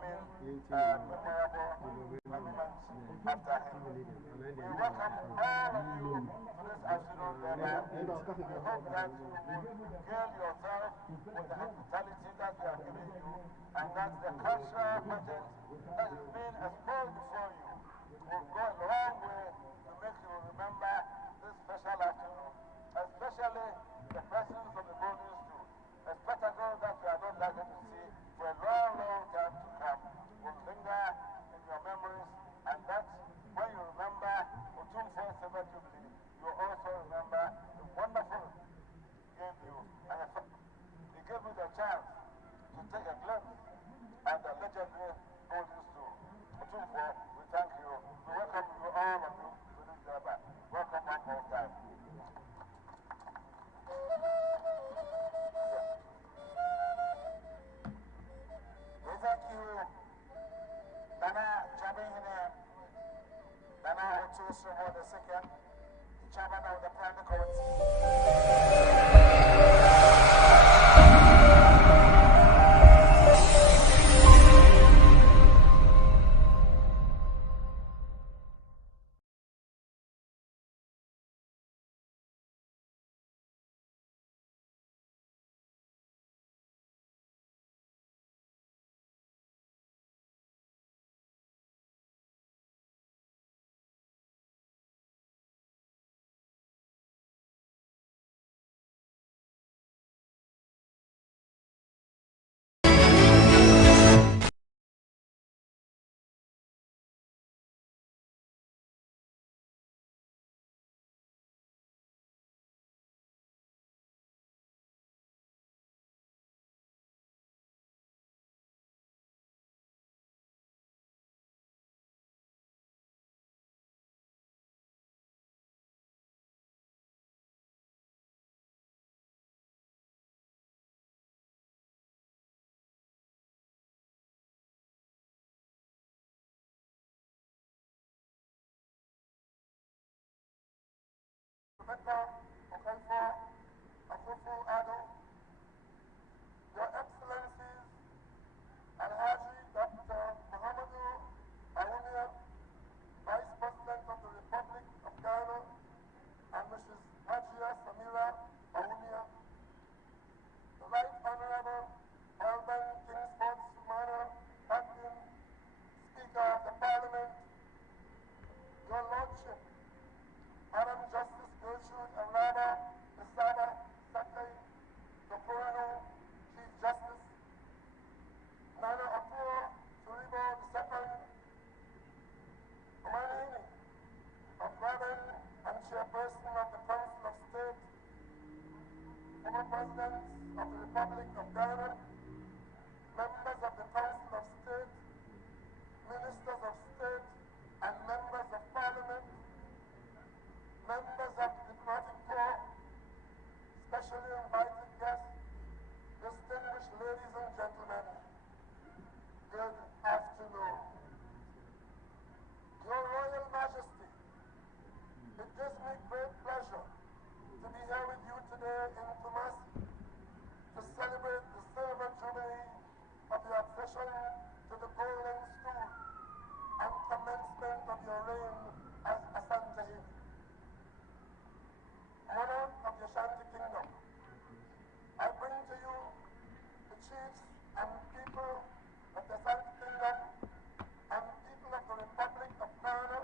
memorable monument after him. We welcome all of you to this afternoon gathering. We hope that you will regale yourself with the hospitality that we have given you, and that the cultural pageant that is being exposed before you will go a long way to make you remember this special afternoon, especially the presence of the golden stool, a spectacle that we are not likely to see for a long, long time to come, will linger in your memories, and that when you remember Otumfuo Silver Jubilee, you will also remember the wonderful gave you, and he gave you the chance to take a glimpse at the legendary golden stool. Otumfuo, we thank you. We welcome you, all of you, to this gaba. Welcome one more time. We thank you, Nana Jabihine, Nana Otumfuo II, the chairman of the planning committee. Your Excellencies, Alhaji Dr. Muhammadu Awunia, Vice President of the Republic of Ghana, and Mrs. Hajia Samira Awunia, the Right Honorable Alban Kingsford Sumana, Acting Speaker of the Parliament, Your Lordship, Madam Justice Gertrude Araba Isaba Sakai, Toporano, Chief Justice, Nana Otumfuo Suribo II, Omanini, of Reverend and Chairperson of the Council of State, former President of the Republic of Ghana, members of the Council of State, Ministers of State, and members of Parliament, members of the Diplomatic Corps, specially invited guests, distinguished ladies and gentlemen, good afternoon. Your Royal Majesty, it gives me great pleasure to be here with you today in Kumasi to celebrate the silver jubilee of your accession to the golden stool and commencement of your reign as Asante, monarch of the Ashanti Kingdom. I bring to you the chiefs and people of the Ashanti Kingdom and people of the Republic of Ghana,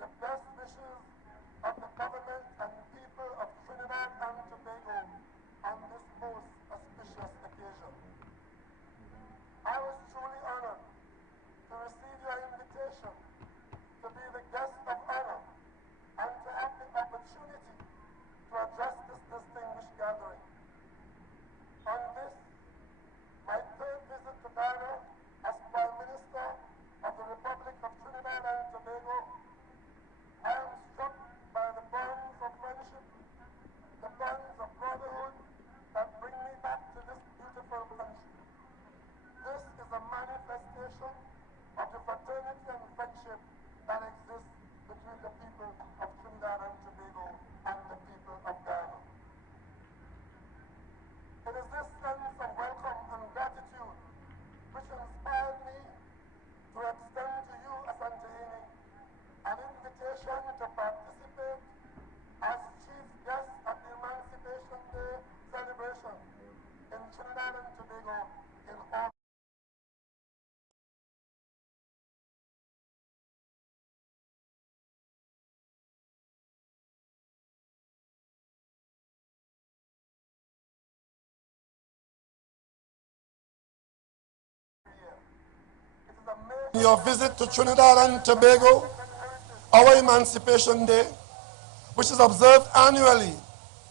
the best wishes of the government and people of Trinidad and Tobago on this most auspicious occasion. I was truly honored to receive your invitation to be the guest of honor and to have the opportunity to address this distinguished gathering. On this, in Trinidad and Tobago in all your visit to Trinidad and Tobago, our Emancipation Day, which is observed annually,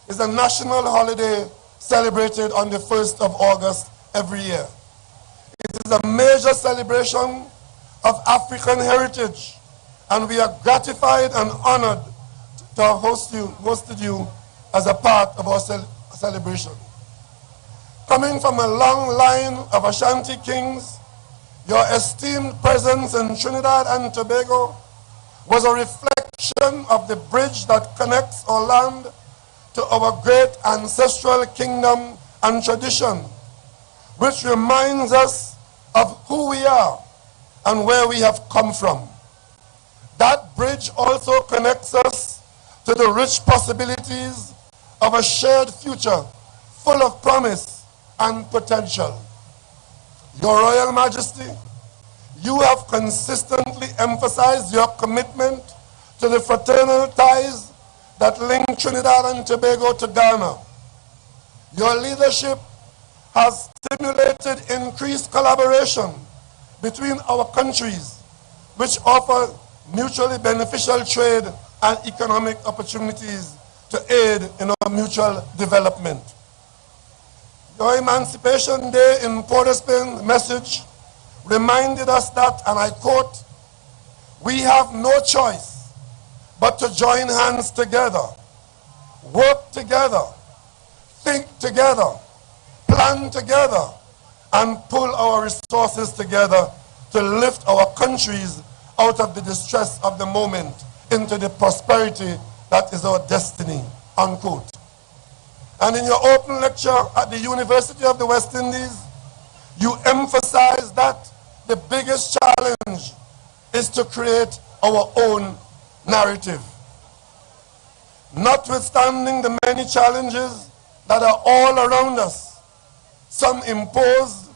is a national holiday celebrated on the 1st of August every year. It is a major celebration of African heritage, and we are gratified and honored to have hosted you as a part of our celebration. Coming from a long line of Ashanti kings, your esteemed presence in Trinidad and Tobago was a reflection of the bridge that connects our land to our great ancestral kingdom and tradition, which reminds us of who we are and where we have come from. That bridge also connects us to the rich possibilities of a shared future full of promise and potential. Your Royal Majesty, you have consistently emphasized your commitment to the fraternal ties that link Trinidad and Tobago to Ghana. Your leadership has stimulated increased collaboration between our countries, which offer mutually beneficial trade and economic opportunities to aid in our mutual development. Your Emancipation Day in Port of Spain message reminded us that, and I quote, "We have no choice but to join hands together, work together, think together, plan together, and pull our resources together to lift our countries out of the distress of the moment into the prosperity that is our destiny," unquote. And in your open lecture at the University of the West Indies, you emphasized that the biggest challenge is to create our own narrative. Notwithstanding the many challenges that are all around us, some imposed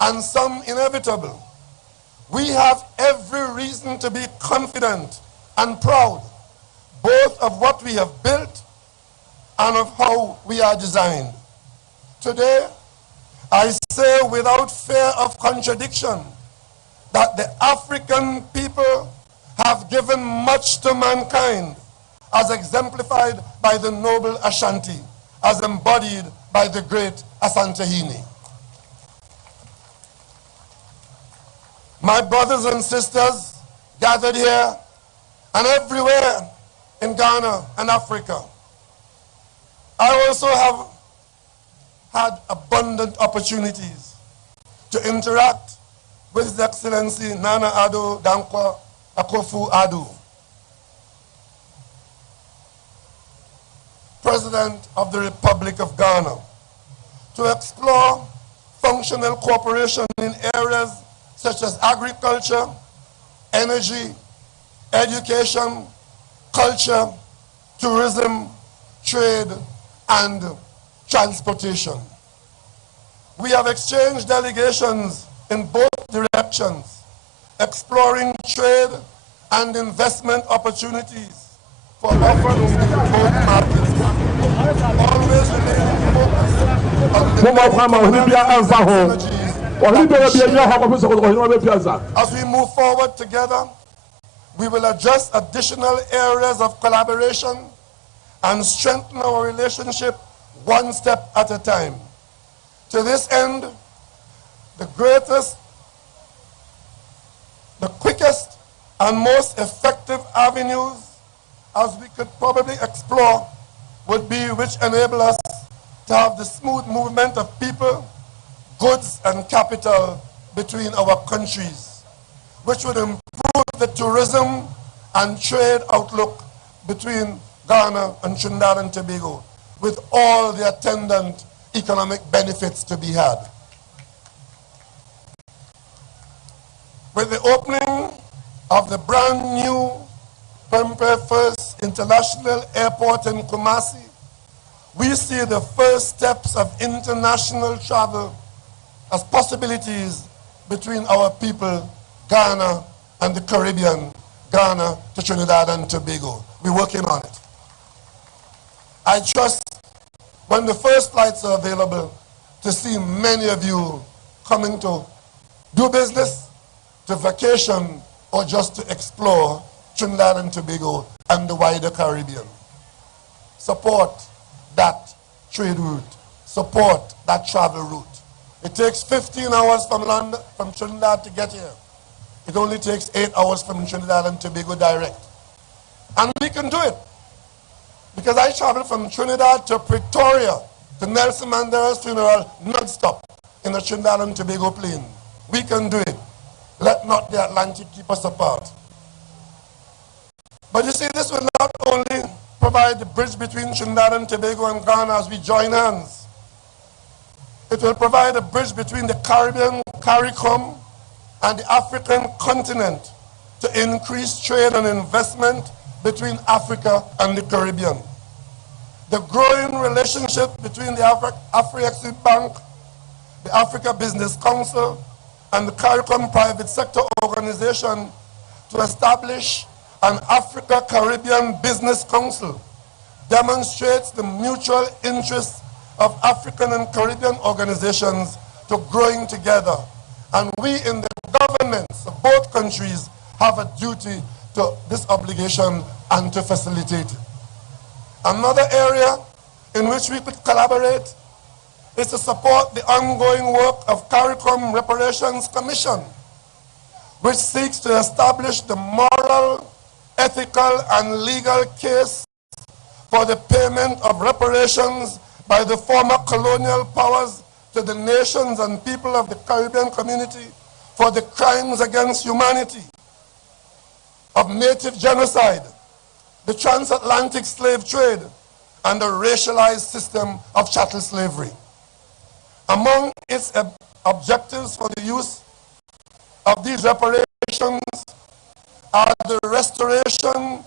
and some inevitable, we have every reason to be confident and proud, both of what we have built and of how we are designed. Today, I say without fear of contradiction that the African people have given much to mankind, as exemplified by the noble Ashanti, as embodied by the great Asantehene. My brothers and sisters gathered here and everywhere in Ghana and Africa, I also have had abundant opportunities to interact with His Excellency Nana Addo Dankwa Akufo-Addo, President of the Republic of Ghana, to explore functional cooperation in areas such as agriculture, energy, education, culture, tourism, trade, and transportation. We have exchanged delegations in both directions, exploring trade and investment opportunities for offerings in both markets, always remaining focused on the As we move forward together, we will address additional areas of collaboration and strengthen our relationship one step at a time. To this end, the quickest and most effective avenues, as we could probably explore, would be which enable us to have the smooth movement of people, goods, and capital between our countries, which would improve the tourism and trade outlook between Ghana and Trinidad and Tobago, with all the attendant economic benefits to be had. With the opening of the brand new Pempe First International Airport in Kumasi, we see the first steps of international travel as possibilities between our people, Ghana and the Caribbean, Ghana to Trinidad and Tobago. We're working on it. I trust when the first flights are available to see many of you coming to do business, to vacation, or just to explore Trinidad and Tobago and the wider Caribbean. Support that trade route. Support that travel route. It takes 15 hours from London, from Trinidad to get here. It only takes 8 hours from Trinidad and Tobago direct. And we can do it. Because I traveled from Trinidad to Pretoria to Nelson Mandela's funeral non-stop in the Trinidad and Tobago plane. We can do it. Let not the Atlantic keep us apart. But you see, this will not only provide the bridge between Trinidad and Tobago and Ghana as we join hands. It will provide a bridge between the Caribbean, CARICOM, and the African continent to increase trade and investment between Africa and the Caribbean. The growing relationship between the Afri-Exim Bank, the Africa Business Council, and the CARICOM private sector organization to establish an Africa-Caribbean Business Council demonstrates the mutual interest of African and Caribbean organizations to growing together. And we in the governments of both countries have a duty to this obligation and to facilitate it. Another area in which we could collaborate is to support the ongoing work of CARICOM Reparations Commission, which seeks to establish the moral, ethical, and legal case for the payment of reparations by the former colonial powers to the nations and people of the Caribbean community for the crimes against humanity of native genocide, the transatlantic slave trade, and the racialized system of chattel slavery. Among its objectives for the use of these reparations are the restoration